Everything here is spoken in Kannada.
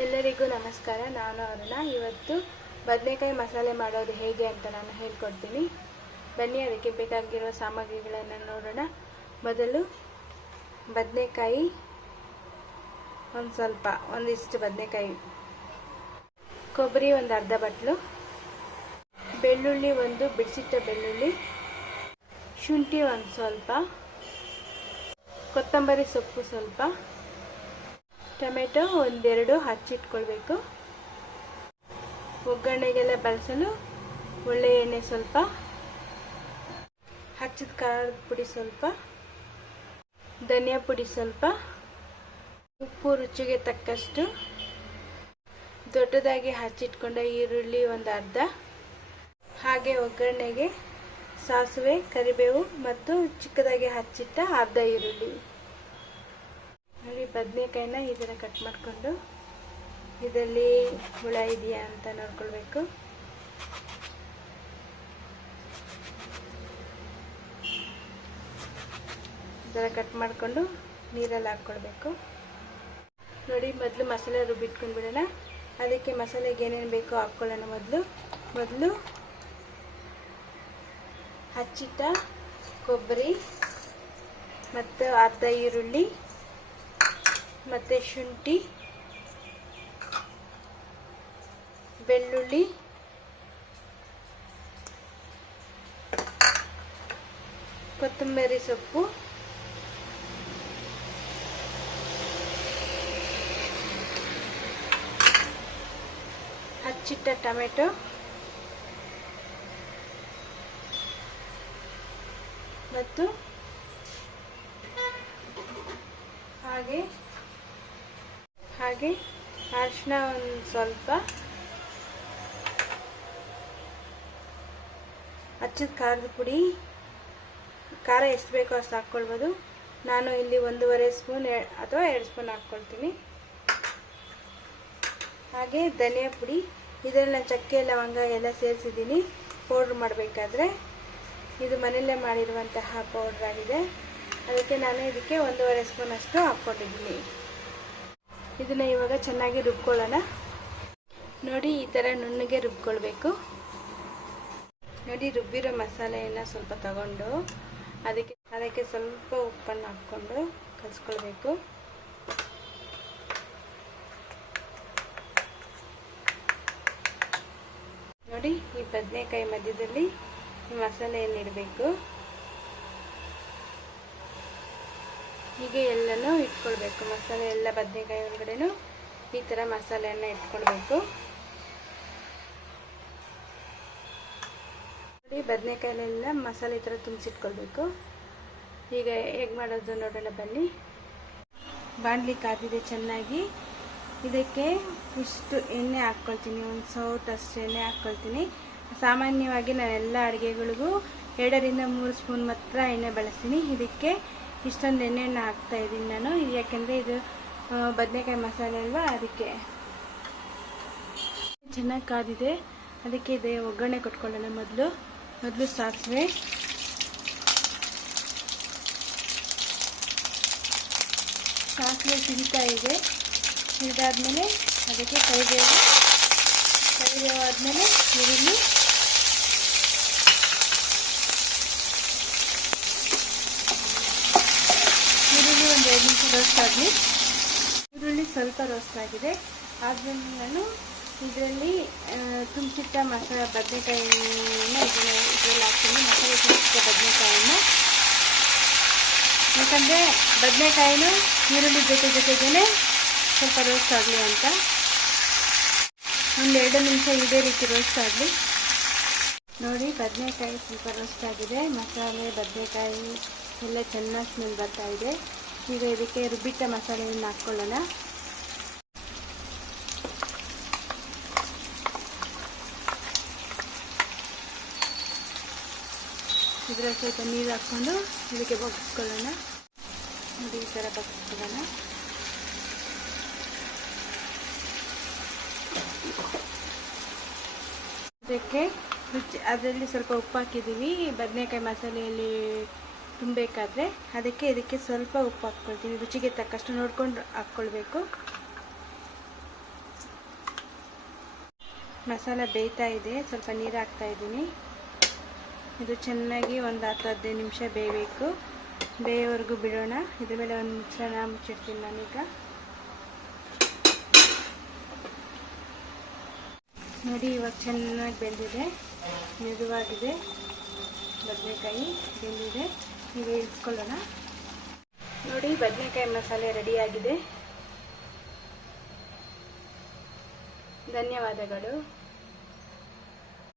ಎಲ್ಲರಿಗೂ ನಮಸ್ಕಾರ. ನಾನು ಅರುಣ. ಇವತ್ತು ಬದನೆಕಾಯಿ ಮಸಾಲೆ ಮಾಡೋದು ಹೇಗೆ ಅಂತ ನಾನು ಹೇಳ್ಕೊಡ್ತೀನಿ. ಬನ್ನಿ, ಅದಕ್ಕೆ ಬೇಕಾಗಿರುವ ಸಾಮಗ್ರಿಗಳನ್ನು ನೋಡೋಣ. ಮೊದಲು ಬದನೆಕಾಯಿ ಒಂದು ಸ್ವಲ್ಪ, ಒಂದಿಷ್ಟು ಬದನೆಕಾಯಿ. ಕೊಬ್ಬರಿ ಒಂದು ಅರ್ಧ ಬಟ್ಲು. ಬೆಳ್ಳುಳ್ಳಿ ಒಂದು ಬಿಡಿಸಿಟ್ಟ ಬೆಳ್ಳುಳ್ಳಿ. ಶುಂಠಿ ಒಂದು ಸ್ವಲ್ಪ. ಕೊತ್ತಂಬರಿ ಸೊಪ್ಪು ಸ್ವಲ್ಪ. ಟೊಮೆಟೊ ಒಂದೆರಡು ಹಚ್ಚಿಟ್ಕೊಳ್ಬೇಕು. ಒಗ್ಗರಣೆಗೆಲ್ಲ ಬಳಸಲು ಒಳ್ಳೆ ಎಣ್ಣೆ ಸ್ವಲ್ಪ, ಹಚ್ಚಿದ ಖಾರದ ಪುಡಿ ಸ್ವಲ್ಪ, ಧನಿಯಾ ಪುಡಿ ಸ್ವಲ್ಪ, ಉಪ್ಪು ರುಚಿಗೆ ತಕ್ಕಷ್ಟು ದೊಡ್ಡದಾಗಿ ಹಚ್ಚಿಟ್ಕೊಂಡ ಈರುಳ್ಳಿ ಒಂದು ಅರ್ಧ, ಹಾಗೆ ಒಗ್ಗರಣೆಗೆ ಸಾಸಿವೆ, ಕರಿಬೇವು ಮತ್ತು ಚಿಕ್ಕದಾಗಿ ಹಚ್ಚಿಟ್ಟ ಅರ್ಧ ಈರುಳ್ಳಿ. ನೋಡಿ, ಬದನೆಕಾಯಿನ ಈ ಥರ ಕಟ್ ಮಾಡಿಕೊಂಡು ಇದರಲ್ಲಿ ಹುಳ ಇದೆಯಾ ಅಂತ ನೋಡ್ಕೊಳ್ಬೇಕು. ಈ ಥರ ಕಟ್ ಮಾಡಿಕೊಂಡು ನೀರಲ್ಲಿ ಹಾಕ್ಕೊಳ್ಬೇಕು. ನೋಡಿ, ಮೊದಲು ಮಸಾಲೆ ರುಬ್ಬಿಟ್ಕೊಂಡು ಬಿಡೋಣ. ಅದಕ್ಕೆ ಮಸಾಲೆಗೆ ಏನೇನು ಬೇಕೋ ಹಾಕ್ಕೊಳ್ಳೋಣ ಮೊದಲು. ಮೊದಲು ಹಚ್ಚಿಟ್ಟ ಕೊಬ್ಬರಿ ಮತ್ತು ಅರ್ಧ ಈರುಳ್ಳಿ ಮತ್ತು ಶುಂಠಿ ಬೆಳ್ಳುಳ್ಳಿ ಕೊತ್ತಂಬರಿ ಸೊಪ್ಪು ಹಚ್ಚಿಟ್ಟ ಟೊಮೆಟೊ ಮತ್ತು ಹಾಗೆ ಹಾಗೆ ಅರಿಶಿನ ಒಂದು ಸ್ವಲ್ಪ ಹಚ್ಚಿದ ಖಾರದ ಪುಡಿ. ಖಾರ ಎಷ್ಟು ಬೇಕೋ ಅಷ್ಟು ಹಾಕ್ಕೊಳ್ಬೋದು. ನಾನು ಇಲ್ಲಿ ಒಂದೂವರೆ ಸ್ಪೂನ್ ಅಥವಾ ಎರಡು ಸ್ಪೂನ್ ಹಾಕ್ಕೊಳ್ತೀನಿ. ಹಾಗೆ ಧನಿಯಾ ಪುಡಿ. ಇದರಲ್ಲಿ ನಾನು ಚಕ್ಕೆ, ಲವಂಗ ಎಲ್ಲ ಸೇರಿಸಿದ್ದೀನಿ. ಪೌಡ್ರ್ ಮಾಡಬೇಕಾದ್ರೆ. ಇದು ಮನೆಯಲ್ಲೇ ಮಾಡಿರುವಂತಹ ಪೌಡ್ರ್ ಆಗಿದೆ. ಅದಕ್ಕೆ ನಾನು ಇದಕ್ಕೆ ಒಂದೂವರೆ ಸ್ಪೂನ್ ಅಷ್ಟು ಹಾಕ್ಕೊಂಡಿದ್ದೀನಿ. ಇದನ್ನು ಇವಾಗ ಚೆನ್ನಾಗಿ ರುಬ್ಕೊಳ್ಳೋಣ. ನೋಡಿ, ಈ ಥರ ನುಣ್ಣಗೆ ರುಬ್ಕೊಳ್ಬೇಕು. ನೋಡಿ, ರುಬ್ಬಿರೋ ಮಸಾಲೆಯನ್ನು ಸ್ವಲ್ಪ ತಗೊಂಡು, ಅದಕ್ಕೆ ಅದಕ್ಕೆ ಸ್ವಲ್ಪ ಉಪ್ಪನ್ನು ಹಾಕ್ಕೊಂಡು ಕಲಿಸ್ಕೊಳ್ಬೇಕು. ನೋಡಿ, ಈ ಬದನೆಕಾಯಿ ಮಧ್ಯದಲ್ಲಿ ಮಸಾಲೆಯನ್ನು ಇಡಬೇಕು. ಹೀಗೆ ಎಲ್ಲನೂ ಇಟ್ಕೊಳ್ಬೇಕು. ಮಸಾಲೆ ಎಲ್ಲ ಬದನೆಕಾಯಿ ಒಳಗಡೆನೂ ಈ ಥರ ಮಸಾಲೆಯನ್ನು ಇಟ್ಕೊಳ್ಬೇಕು. ಬದನೆಕಾಯಲ್ಲೆಲ್ಲ ಮಸಾಲೆ ಈ ಥರ ತುಂಬಿಸಿಟ್ಕೊಳ್ಬೇಕು. ಈಗ ಹೇಗೆ ಮಾಡೋದು ನೋಡೋಣ ಬನ್ನಿ. ಬಾಣಲಿ ಕಾದಿದೆ ಚೆನ್ನಾಗಿ. ಇದಕ್ಕೆ ಇಷ್ಟು ಎಣ್ಣೆ ಹಾಕ್ಕೊಳ್ತೀನಿ. ಒಂದು ಸೌಟಷ್ಟು ಎಣ್ಣೆ ಹಾಕ್ಕೊಳ್ತೀನಿ. ಸಾಮಾನ್ಯವಾಗಿ ನಾನು ಎಲ್ಲ ಅಡುಗೆಗಳಿಗೂ ಎರಡರಿಂದ ಮೂರು ಸ್ಪೂನ್ ಮಾತ್ರ ಎಣ್ಣೆ ಬಳಸ್ತೀನಿ. ಇದಕ್ಕೆ ಇಷ್ಟೊಂದು ಎಣ್ಣೆಯನ್ನು ಹಾಕ್ತಾ ಇದ್ದೀನಿ ನಾನು. ಯಾಕೆಂದರೆ ಇದು ಬದನೆಕಾಯಿ ಮಸಾಲೆ ಅಲ್ವಾ? ಅದಕ್ಕೆ. ಚೆನ್ನಾಗಿ ಕಾದಿದೆ. ಅದಕ್ಕೆ ಇದೆ ಒಗ್ಗರಣೆ ಕೊಟ್ಕೊಳ್ಳೋಣ ಮೊದಲು. ಮೊದಲು ಸಾಸಿವೆ ಸಾಸಿವೆ ಸಿಗ್ತಾ ಇದೆ. ಇದಾದಮೇಲೆ ಅದಕ್ಕೆ ಕರಿಬೇವು. ಕರಿಬೇವು ಆದಮೇಲೆ ಈರುಳ್ಳಿ ಒಂದು ಎರಡು ನಿಮಿಷ ರೋಸ್ಟ್ ಆಗಲಿ ಈರುಳ್ಳಿ ಸ್ವಲ್ಪ ರೋಸ್ಟ್ ಆಗಿದೆ. ಆದ್ದರಿಂದ ನಾನು ಇದರಲ್ಲಿ ತುಂಬಿಸಿಟ್ಟ ಮಸಾಲೆ, ಬದನೆಕಾಯಿನ ಇದನ್ನು ಇದರಲ್ಲಿ ಹಾಕ್ತೀನಿ. ಮಸಾಲೆ ತುಂಬಿಸಿಟ್ಟ ಬದನೆಕಾಯಿನ. ಯಾಕಂದರೆ ಬದನೆಕಾಯಿನ ಈರುಳ್ಳಿ ಜೊತೆ ಜೊತೆಗೇ ಸ್ವಲ್ಪ ರೋಸ್ಟ್ ಆಗಲಿ ಅಂತ. ಒಂದು ಎರಡು ನಿಮಿಷ ಇದೇ ರೀತಿ ರೋಸ್ಟ್ ಆಗಲಿ. ನೋಡಿ, ಬದನೆಕಾಯಿ ಸ್ವಲ್ಪ ರೋಸ್ಟ್ ಆಗಿದೆ. ಮಸಾಲೆ, ಬದನೆಕಾಯಿ ಎಲ್ಲ ಚೆನ್ನಾಗಿ ಸ್ಮೆಲ್ ಬರ್ತಾ ಇದೆ. ಈಗ ಇದಕ್ಕೆ ರುಬ್ಬಿಟ್ಟ ಮಸಾಲೆಯನ್ನು ಹಾಕ್ಕೊಳ್ಳೋಣ. ಇದರಲ್ಲಿ ಸ್ವಲ್ಪ ನೀರು ಹಾಕ್ಕೊಂಡು ಇದಕ್ಕೆ ಬಗ್ಗಿಸ್ಕೊಳ್ಳೋಣ ನೋಡಿ ಈ ಥರ ಬಗ್ಗಿಸ್ಕೊಳ್ಳೋಣ ಇದಕ್ಕೆ ರುಚಿ ಅದರಲ್ಲಿ ಸ್ವಲ್ಪ ಉಪ್ಪು ಹಾಕಿದ್ದೀವಿ. ಬದನೆಕಾಯಿ ಮಸಾಲೆಯಲ್ಲಿ ತುಂಬಬೇಕಾದ್ರೆ ಅದಕ್ಕೆ ಇದಕ್ಕೆ ಸ್ವಲ್ಪ ಉಪ್ಪು ಹಾಕ್ಕೊಳ್ತೀವಿ. ರುಚಿಗೆ ತಕ್ಕಷ್ಟು ನೋಡಿಕೊಂಡು ಹಾಕ್ಕೊಳ್ಬೇಕು. ಮಸಾಲ ಬೇಯ್ತಾ ಇದೆ. ಸ್ವಲ್ಪ ನೀರು ಹಾಕ್ತಾ ಇದ್ದೀನಿ. ಇದು ಚೆನ್ನಾಗಿ ಒಂದು ಹತ್ತು ಹದಿನೈದು ನಿಮಿಷ ಬೇಯಬೇಕು. ಬೇಯೋವರೆಗೂ ಬಿಡೋಣ. ಇದ್ರ ಮೇಲೆ ಒಂದು ಮುಚ್ಚಳ ಮುಚ್ಚಿಡ್ತೀನಿ ನಾನೀಗ. ನೋಡಿ, ಇವಾಗ ಚೆನ್ನಾಗಿ ಬೆಂದಿದೆ. ಮೆದುವಾಗಿದೆ. ಬದನೆಕಾಯಿ ಬೆಂದಿದೆ. ಈಗ ಇಳಿಸ್ಕೊಳ್ಳೋಣ ನೋಡಿ ಬದನೆಕಾಯಿ ಮಸಾಲೆ ರೆಡಿಯಾಗಿದೆ. ಧನ್ಯವಾದಗಳು.